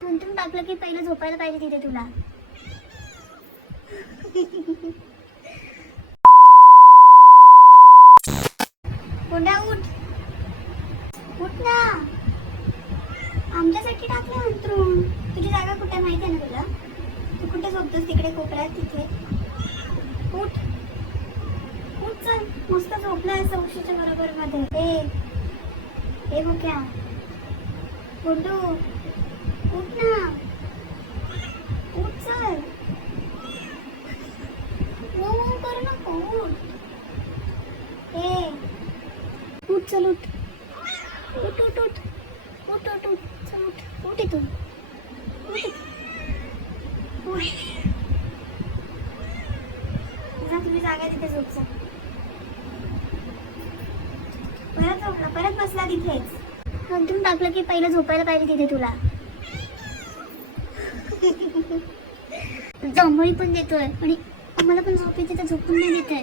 अंथरून टाकलं की पहिलं झोपायला पाहिजे तिथे तुला. कोंडा उठ उठ ना. आमच्यासाठी टाकलं अंथरून. तुझी जागा कुठे माहिती आहे ना तुला? तू कुठे झोपतोस? तिकडे कोपऱ्यात तिथे. उठ उठ चल. मस्त झोपलाय 6च्या बरोबर मध्ये. हे बघ क्या गुड्डू उठ ना. उठ चल. वो करू नको. उठ चल. उठ उठ उठ उठ उठ उठ उठ चल. उठ उठ इथून. उठ उठ. जा तुम्ही जागा तिथे झोपचा. परत झोपला. परत बसला तिथेच. अंथरून टाकलं की पहिलं झोपायला पाहिजे तिथे तुला. जांभळी पण देतोय आणि आम्हाला पण झोप येते तर झोपून नाही देतोय.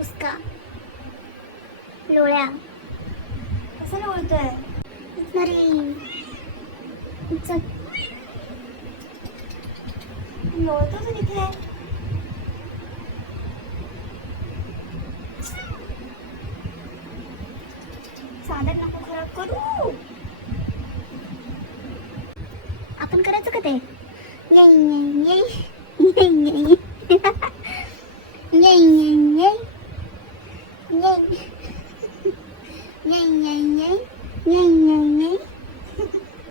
उसका लोळ्या कसं लोळतोय? अरे चल. लोळतो तू तिथे. चादर नको खराब करू. आपण करायचं का ते? ये ये ये ये ये ये ये ये.